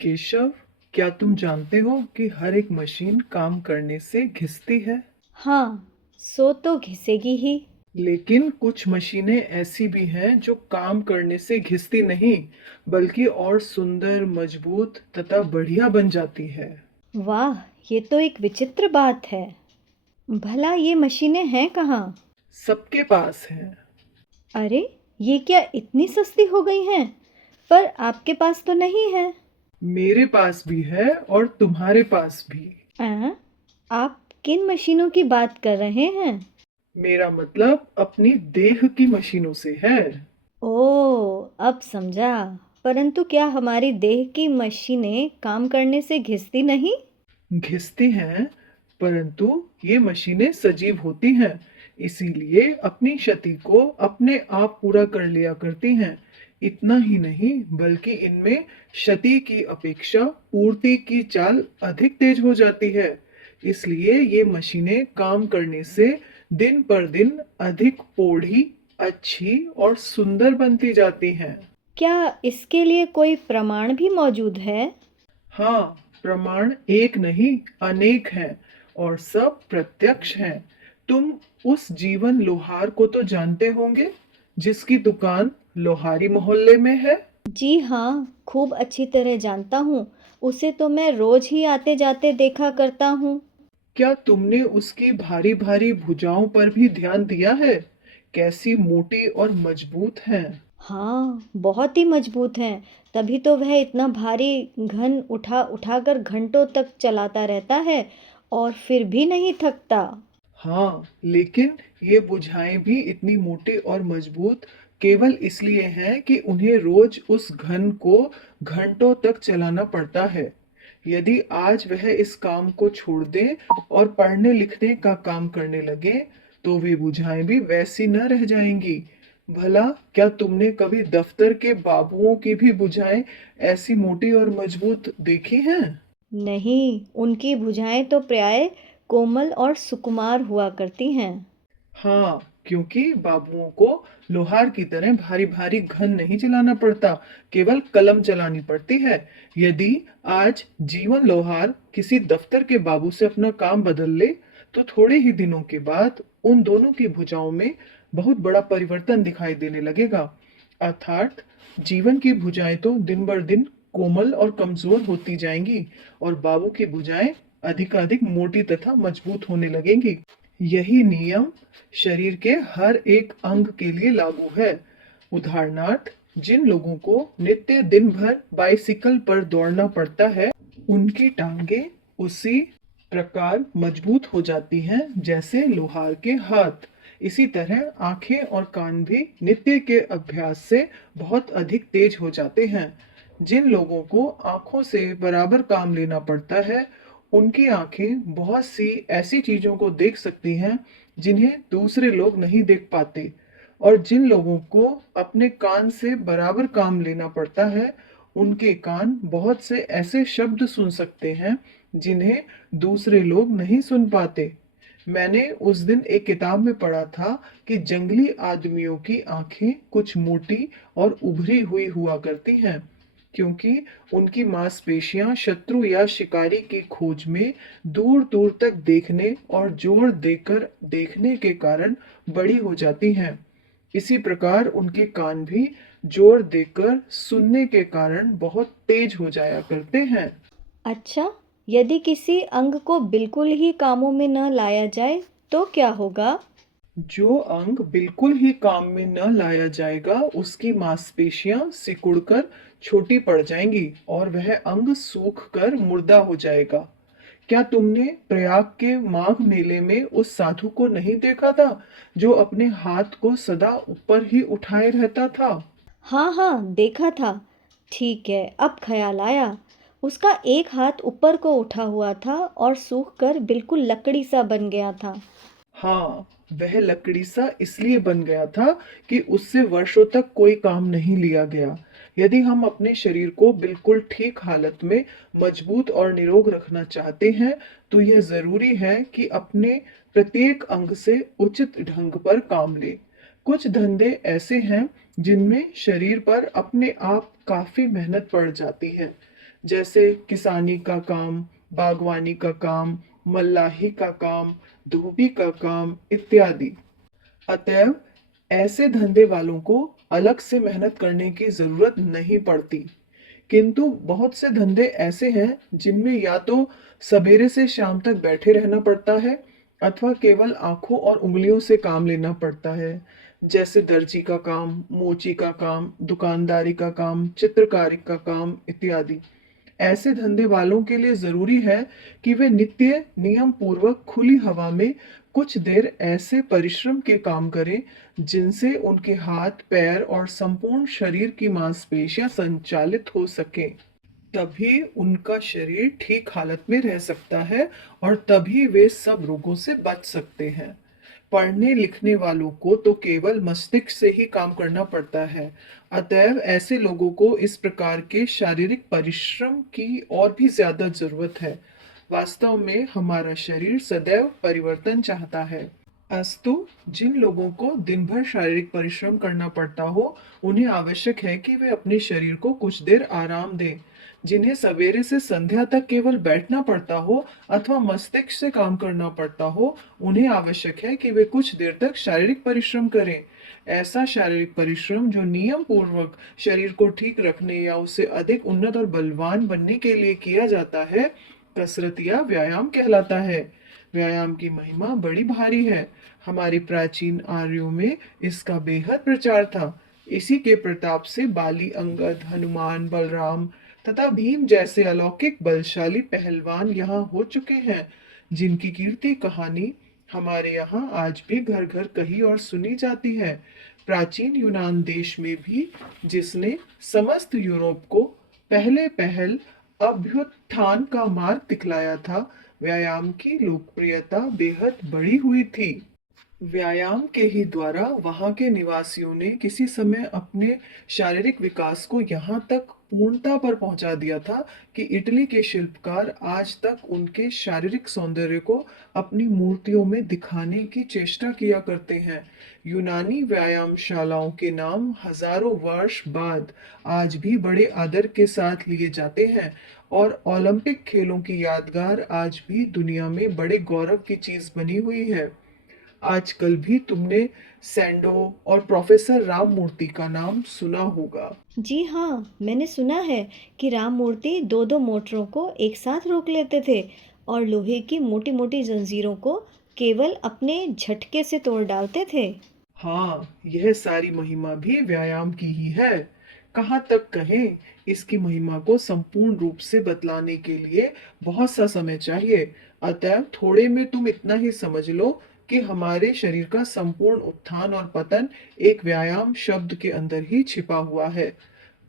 केशव, क्या तुम जानते हो कि हर एक मशीन काम करने से घिसती है? हाँ, सो तो घिसेगी ही। लेकिन कुछ मशीनें ऐसी भी हैं जो काम करने से घिसती नहीं, बल्कि और सुंदर, मजबूत तथा बढ़िया बन जाती है। वाह, ये तो एक विचित्र बात है। भला ये मशीनें हैं कहाँ? सबके पास है। अरे, ये क्या इतनी सस्ती हो गई हैं? पर आपके पास तो नहीं है। मेरे पास भी है और तुम्हारे पास भी। आ? आप किन मशीनों की बात कर रहे हैं? मेरा मतलब अपनी देह की मशीनों से है। ओह, अब समझा। परंतु क्या हमारी देह की मशीनें काम करने से घिसती नहीं? घिसती हैं, परंतु ये मशीनें सजीव होती हैं, इसीलिए अपनी क्षति को अपने आप पूरा कर लिया करती हैं। इतना ही नहीं, बल्कि इनमें क्षति की अपेक्षा पूर्ति की चाल अधिक तेज हो जाती है। इसलिए ये मशीनें काम करने से दिन पर दिन अधिक पौड़ी, अच्छी और सुंदर बनती जाती हैं। क्या इसके लिए कोई प्रमाण भी मौजूद है? हाँ, प्रमाण एक नहीं अनेक हैं और सब प्रत्यक्ष हैं। तुम उस जीवन लोहार को तो जानते होंगे जिसकी दुकान लोहारी मोहल्ले में है। जी हाँ, खूब अच्छी तरह जानता हूँ। उसे तो मैं रोज ही आते जाते देखा करता हूँ। क्या तुमने उसकी भारी भारी भुजाओं पर भी ध्यान दिया है? कैसी मोटी और मजबूत हैं। हाँ, बहुत ही मजबूत हैं। तभी तो वह इतना भारी घन उठा उठाकर घंटों तक चलाता रहता है और फिर भी नहीं थकता। हाँ, लेकिन ये बुझाएं भी इतनी मोटी और मजबूत केवल इसलिए हैं कि उन्हें रोज उस घन को घंटों तक चलाना पड़ता है। यदि आज वह इस काम को छोड़ दें और पढ़ने लिखने का काम करने लगे, तो वे बुझाएं भी वैसी न रह जाएंगी। भला क्या तुमने कभी दफ्तर के बाबुओं की भी बुझाएं ऐसी मोटी और मजबूत देखी हैं? नहीं, उनकी भुजाएं तो प्राय कोमल और सुकुमार हुआ करती हैं। हाँ, क्योंकि बाबुओं को लोहार की तरह भारी भारी घन नहीं चलाना पड़ता, केवल कलम चलानी पड़ती है। यदि आज जीवन लोहार किसी दफ्तर के बाबू से अपना काम बदल ले, तो थोड़े ही दिनों के बाद उन दोनों की भुजाओं में बहुत बड़ा परिवर्तन दिखाई देने लगेगा। अर्थात जीवन की भुजाएं तो दिन बर दिन कोमल और कमजोर होती जाएंगी और बाबू की भुजाएं अधिकाधिक मोटी तथा मजबूत होने लगेंगी। यही नियम शरीर के हर एक अंग के लिए लागू है। उदाहरणार्थ, जिन लोगों को नित्य दिन भर बाइसिकल पर दौड़ना पड़ता है, उनकी टांगे उसी प्रकार मजबूत हो जाती हैं जैसे लोहार के हाथ। इसी तरह आंखें और कान भी नित्य के अभ्यास से बहुत अधिक तेज हो जाते हैं। जिन लोगों को आंखों से बराबर काम लेना पड़ता है, उनकी आंखें बहुत सी ऐसी चीजों को देख सकती हैं जिन्हें दूसरे लोग नहीं देख पाते। और जिन लोगों को अपने कान से बराबर काम लेना पड़ता है, उनके कान बहुत से ऐसे शब्द सुन सकते हैं जिन्हें दूसरे लोग नहीं सुन पाते। मैंने उस दिन एक किताब में पढ़ा था कि जंगली आदमियों की आंखें कुछ मोटी और उभरी हुई हुआ करती हैं, क्योंकि उनकी मांसपेशियां शत्रु या शिकारी की खोज में दूर दूर तक देखने और जोर देकर देखने के कारण बड़ी हो जाती हैं। इसी प्रकार उनके कान भी जोर देकर सुनने के कारण बहुत तेज हो जाया करते हैं। अच्छा, यदि किसी अंग को बिल्कुल ही कामों में न लाया जाए, तो क्या होगा? जो अंग बिल्कुल ही काम में न लाया जाएगा, उसकी मांसपेशियां सिकुड़कर छोटी पड़ जाएंगी और वह अंग सूख कर मुर्दा हो जाएगा। क्या तुमने प्रयाग के माघ मेले में उस साधु को नहीं देखा था जो अपने हाथ को सदा ऊपर ही उठाए रहता था? हाँ हाँ, देखा था। ठीक है, अब ख्याल आया। उसका एक हाथ ऊपर को उठा हुआ था और सूख कर बिल्कुल लकड़ी सा बन गया था। हाँ, वह लकड़ी सा इसलिए बन गया था कि उससे वर्षों तक कोई काम नहीं लिया गया। यदि हम अपने शरीर को बिल्कुल ठीक हालत में मजबूत और निरोग रखना चाहते हैं, तो यह जरूरी है कि अपने प्रत्येक अंग से उचित ढंग पर काम लें। कुछ धंधे ऐसे हैं जिनमें शरीर पर अपने आप काफी मेहनत पड़ जाती है। जैसे किसानी का काम, बागवानी का काम, मल्लाही का काम, धोबी का काम इत्यादि। अतएव ऐसे धंधे वालों को अलग से मेहनत करने की जरूरत नहीं पड़ती। किंतु बहुत से धंधे ऐसे हैं जिनमें या तो सवेरे से शाम तक बैठे रहना पड़ता है अथवा केवल आंखों और उंगलियों से काम लेना पड़ता है। जैसे दर्जी का काम, मोची का काम, दुकानदारी का काम, चित्रकारी का काम इत्यादि। ऐसे धंधे वालों के लिए जरूरी है कि वे नित्य नियम पूर्वक खुली हवा में कुछ देर ऐसे परिश्रम के काम करें जिनसे उनके हाथ पैर और संपूर्ण शरीर की मांसपेशियां संचालित हो सके। तभी उनका शरीर ठीक हालत में रह सकता है और तभी वे सब रोगों से बच सकते हैं। पढ़ने लिखने वालों को तो केवल मस्तिष्क से ही काम करना पड़ता है। अतएव ऐसे लोगों को इस प्रकार के शारीरिक परिश्रम की और भी ज्यादा जरूरत है। वास्तव में हमारा शरीर सदैव परिवर्तन चाहता है। अस्तु, जिन लोगों को दिन भर शारीरिक परिश्रम करना पड़ता हो, उन्हें आवश्यक है कि वे अपने शरीर को कुछ देर आराम दें। जिन्हें सवेरे से संध्या तक केवल बैठना पड़ता हो अथवा मस्तिष्क से काम करना पड़ता हो, उन्हें आवश्यक है कि वे कुछ देर तक शारीरिक परिश्रम करें। ऐसा शारीरिक परिश्रम जो नियम पूर्वक शरीर को ठीक रखने या उससे अधिक उन्नत और बलवान बनने के लिए किया जाता है, कसरत या व्यायाम कहलाता है। व्यायाम की महिमा बड़ी भारी है। हमारे प्राचीन आर्यों में इसका बेहद प्रचार था। इसी के प्रताप से बाली, अंगद, हनुमान, बलराम तथा भीम जैसे अलौकिक बलशाली पहलवान यहाँ हो चुके हैं, जिनकी कीर्ति कहानी हमारे यहाँ आज भी घर घर कही और सुनी जाती है। प्राचीन यूनान देश में भी, जिसने समस्त यूरोप को पहले पहल अभ्युत्थान का मार्ग दिखलाया था, व्यायाम की लोकप्रियता बेहद बढ़ी हुई थी। व्यायाम के ही द्वारा वहां के निवासियों ने किसी समय अपने शारीरिक विकास को यहाँ तक पूर्णता पर पहुंचा दिया था कि इटली के शिल्पकार आज तक उनके शारीरिक सौंदर्य को अपनी मूर्तियों में दिखाने की चेष्टा किया करते हैं। यूनानी व्यायामशालाओं के नाम हजारों वर्ष बाद आज भी बड़े आदर के साथ लिए जाते हैं और ओलंपिक खेलों की यादगार आज भी दुनिया में बड़े गौरव की चीज बनी हुई है। आजकल भी तुमने सैंडो और प्रोफेसर राम मूर्ति का नाम सुना होगा। जी हाँ, मैंने सुना है कि राम मूर्ति दो दो मोटरों को एक साथ रोक लेते थे और लोहे की मोटी मोटी जंजीरों को केवल अपने झटके से तोड़ डालते थे। हाँ, यह सारी महिमा भी व्यायाम की ही है। कहाँ तक कहें, इसकी महिमा को संपूर्ण रूप से बतलाने के लिए बहुत सा समय चाहिए। अतः थोड़े में तुम इतना ही समझ लो कि हमारे शरीर का संपूर्ण उत्थान और पतन एक व्यायाम शब्द के अंदर ही छिपा हुआ है।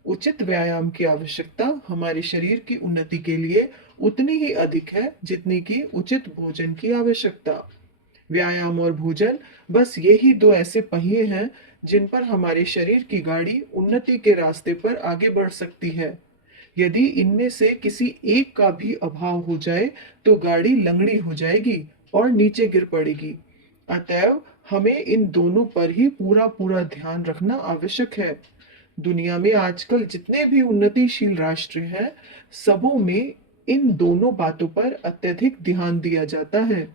उचित व्यायाम की आवश्यकता हमारे शरीर की उन्नति के लिए उतनी ही अधिक है जितनी कि उचित भोजन की आवश्यकता। व्यायाम और भोजन बस यही दो ऐसे पहिए हैं जिन पर हमारे शरीर की गाड़ी उन्नति के रास्ते पर आगे बढ़ सकती है। यदि इनमें से किसी एक का भी अभाव हो जाए तो गाड़ी लंगड़ी हो जाएगी और नीचे गिर पड़ेगी। अतएव हमें इन दोनों पर ही पूरा पूरा ध्यान रखना आवश्यक है। दुनिया में आजकल जितने भी उन्नतिशील राष्ट्र हैं, सबों में इन दोनों बातों पर अत्यधिक ध्यान दिया जाता है।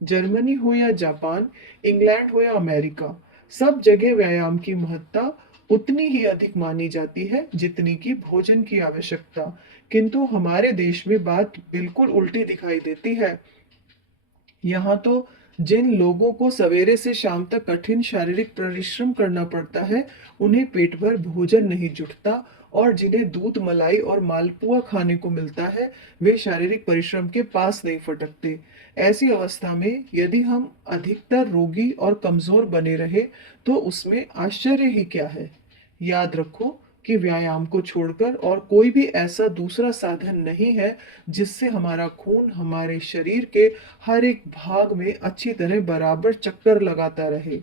जर्मनी हो या जापान, इंग्लैंड हो या अमेरिका, सब जगह व्यायाम की महत्ता उतनी ही अधिक मानी जाती है जितनी कि भोजन की आवश्यकता। किंतु हमारे देश में बात बिल्कुल उल्टी दिखाई देती है। यहाँ तो जिन लोगों को सवेरे से शाम तक कठिन शारीरिक परिश्रम करना पड़ता है, उन्हें पेट भर भोजन नहीं जुटता और जिन्हें दूध, मलाई और मालपुआ खाने को मिलता है, वे शारीरिक परिश्रम के पास नहीं फटकते। ऐसी अवस्था में यदि हम अधिकतर रोगी और कमजोर बने रहे, तो उसमें आश्चर्य ही क्या है। याद रखो कि व्यायाम को छोड़कर और कोई भी ऐसा दूसरा साधन नहीं है जिससे हमारा खून हमारे शरीर के हर एक भाग में अच्छी तरह बराबर चक्कर लगाता रहे।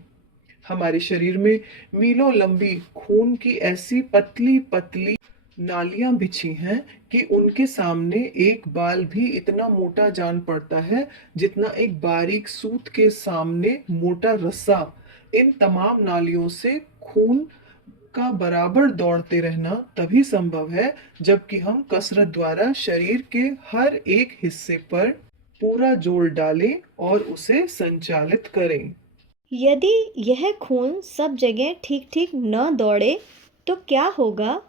हमारे शरीर में मीलों लंबी खून की ऐसी पतली पतली नालियां बिछी हैं कि उनके सामने एक बाल भी इतना मोटा जान पड़ता है जितना एक बारीक सूत के सामने मोटा रस्सा। इन तमाम नालियों से खून का बराबर दौड़ते रहना तभी संभव है जबकि हम कसरत द्वारा शरीर के हर एक हिस्से पर पूरा जोर डालें और उसे संचालित करें। यदि यह खून सब जगह ठीक-ठीक न दौड़े तो क्या होगा?